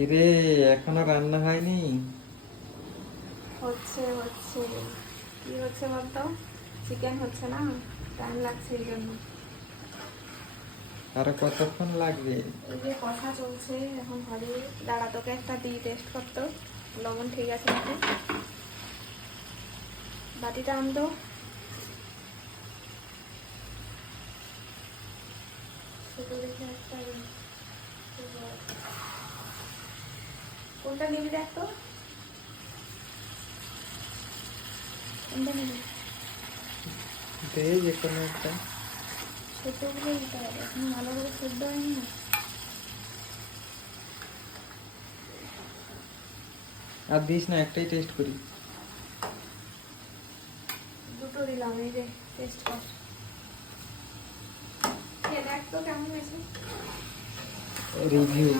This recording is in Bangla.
এরে এখনো রান্না হয়নি? হচ্ছে হচ্ছে কি হচ্ছে বলতো? চিকেন হচ্ছে না, টাইম লাগছে এই জন্য। আরো কতক্ষণ লাগবে? এই যে কষা চলছে, এখন হবে। দাঁড়া, তোকে একটা দিই টেস্ট করতে, লবণ ঠিক আছে নাকি। বাটিটা আনতো। ছোট দেখে একটা কোনটা নিবি দেখ তো, কোনটা নিবি? দে যে কোনো একটা। ছোটগুলো দিতে হবে, এখন ভালো করে সেদ্ধ হয়নি না। আর দিস না, একটাই টেস্ট করি। দুটো দিলাম, এই যে টেস্ট কর, খেয়ে দেখ তো কেমন হয়েছে। রিভিউ।